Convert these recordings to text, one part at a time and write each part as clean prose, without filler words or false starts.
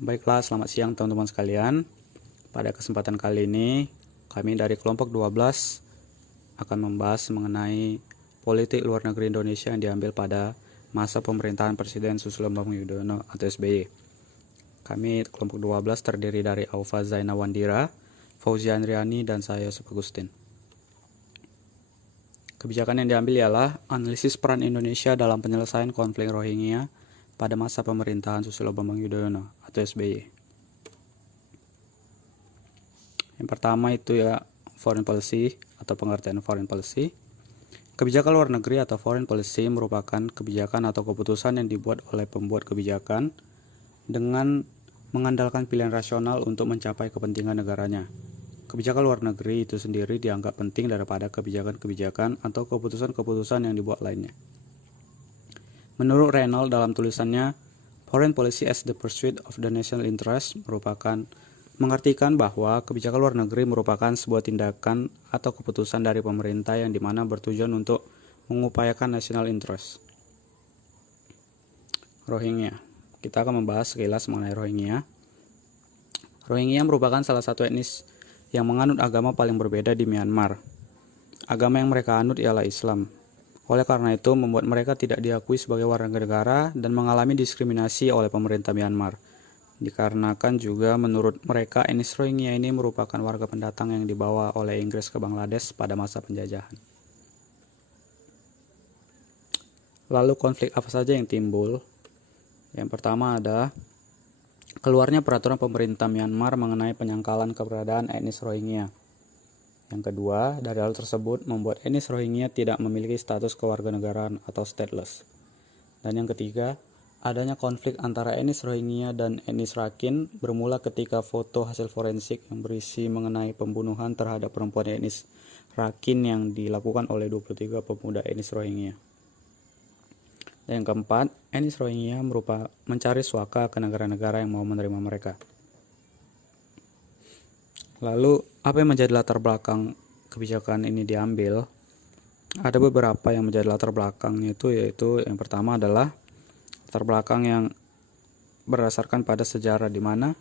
Baiklah, selamat siang teman-teman sekalian. Pada kesempatan kali ini, kami dari kelompok 12 akan membahas mengenai politik luar negeri Indonesia yang diambil pada masa pemerintahan Presiden Susilo Bambang Yudhoyono atau SBY. Kami kelompok 12 terdiri dari Aufa Zaina Wandira, Fauzia Andriani, dan saya Yusuf Agustin. Kebijakan yang diambil ialah analisis peran Indonesia dalam penyelesaian konflik Rohingya pada masa pemerintahan Susilo Bambang Yudhoyono atau SBY. Yang pertama itu ya foreign policy atau pengertian foreign policy. Kebijakan luar negeri atau foreign policy merupakan kebijakan atau keputusan yang dibuat oleh pembuat kebijakan dengan mengandalkan pilihan rasional untuk mencapai kepentingan negaranya. Kebijakan luar negeri itu sendiri dianggap penting daripada kebijakan-kebijakan atau keputusan-keputusan yang dibuat lainnya. Menurut Reynolds dalam tulisannya, Foreign Policy as the Pursuit of the National Interest mengartikan bahwa kebijakan luar negeri merupakan sebuah tindakan atau keputusan dari pemerintah yang dimana bertujuan untuk mengupayakan national interest. Rohingya. Kita akan membahas sekilas mengenai Rohingya. Rohingya merupakan salah satu etnis yang menganut agama paling berbeda di Myanmar. Agama yang mereka anut ialah Islam. Oleh karena itu, membuat mereka tidak diakui sebagai warga negara dan mengalami diskriminasi oleh pemerintah Myanmar. Dikarenakan juga menurut mereka etnis Rohingya ini merupakan warga pendatang yang dibawa oleh Inggris ke Bangladesh pada masa penjajahan. Lalu konflik apa saja yang timbul? Yang pertama ada keluarnya peraturan pemerintah Myanmar mengenai penyangkalan keberadaan etnis Rohingya. Yang kedua, dari hal tersebut membuat etnis Rohingya tidak memiliki status kewarganegaraan atau stateless. Dan yang ketiga, adanya konflik antara etnis Rohingya dan etnis Rakhine bermula ketika foto hasil forensik yang berisi mengenai pembunuhan terhadap perempuan etnis Rakhine yang dilakukan oleh 23 pemuda etnis Rohingya. Dan yang keempat, etnis Rohingya mencari suaka ke negara-negara yang mau menerima mereka. Lalu, apa yang menjadi latar belakang kebijakan ini diambil? Ada beberapa yang menjadi latar belakangnya yaitu yang pertama adalah latar belakang yang berdasarkan pada sejarah di mana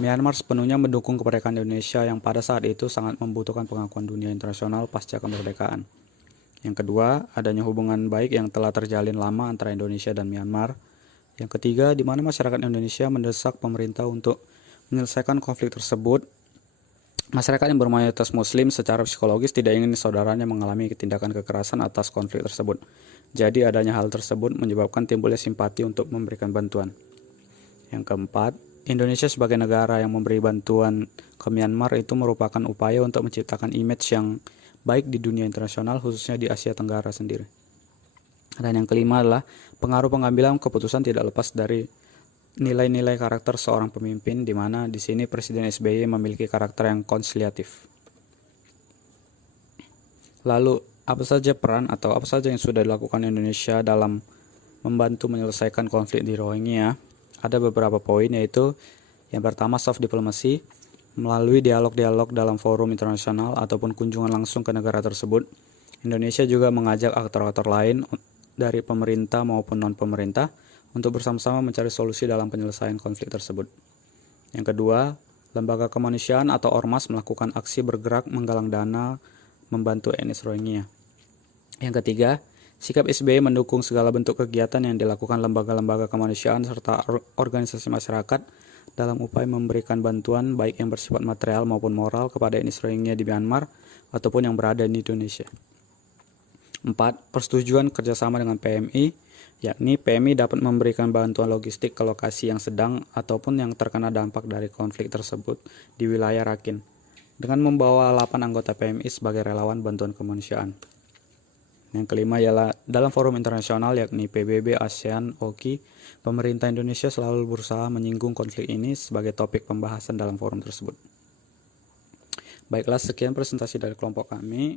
Myanmar sepenuhnya mendukung kemerdekaan Indonesia yang pada saat itu sangat membutuhkan pengakuan dunia internasional pasca kemerdekaan. Yang kedua, adanya hubungan baik yang telah terjalin lama antara Indonesia dan Myanmar. Yang ketiga, di mana masyarakat Indonesia mendesak pemerintah untuk menyelesaikan konflik tersebut. Masyarakat yang bermayoritas Muslim secara psikologis tidak ingin saudaranya mengalami tindakan kekerasan atas konflik tersebut. Jadi adanya hal tersebut menyebabkan timbulnya simpati untuk memberikan bantuan. Yang keempat, Indonesia sebagai negara yang memberi bantuan ke Myanmar itu merupakan upaya untuk menciptakan image yang baik di dunia internasional, khususnya di Asia Tenggara sendiri. Dan yang kelima adalah pengaruh pengambilan keputusan tidak lepas dari nilai-nilai karakter seorang pemimpin, di mana di sini Presiden SBY memiliki karakter yang konsiliatif. Lalu, apa saja peran atau apa saja yang sudah dilakukan Indonesia dalam membantu menyelesaikan konflik di Rohingya? Ada beberapa poin, yaitu yang pertama soft diplomacy, melalui dialog-dialog dalam forum internasional ataupun kunjungan langsung ke negara tersebut. Indonesia juga mengajak aktor-aktor lain dari pemerintah maupun non-pemerintah untuk bersama-sama mencari solusi dalam penyelesaian konflik tersebut. Yang kedua, lembaga kemanusiaan atau ormas melakukan aksi bergerak menggalang dana membantu etnis Rohingya. Yang ketiga, sikap SBY mendukung segala bentuk kegiatan yang dilakukan lembaga-lembaga kemanusiaan serta organisasi masyarakat dalam upaya memberikan bantuan baik yang bersifat material maupun moral kepada etnis Rohingya di Myanmar ataupun yang berada di Indonesia. 4. Persetujuan kerjasama dengan PMI, yakni PMI dapat memberikan bantuan logistik ke lokasi yang sedang ataupun yang terkena dampak dari konflik tersebut di wilayah Rakhine, dengan membawa 8 anggota PMI sebagai relawan bantuan kemanusiaan. Yang kelima ialah dalam forum internasional yakni PBB, ASEAN, OKI, pemerintah Indonesia selalu berusaha menyinggung konflik ini sebagai topik pembahasan dalam forum tersebut. Baiklah, sekian presentasi dari kelompok kami.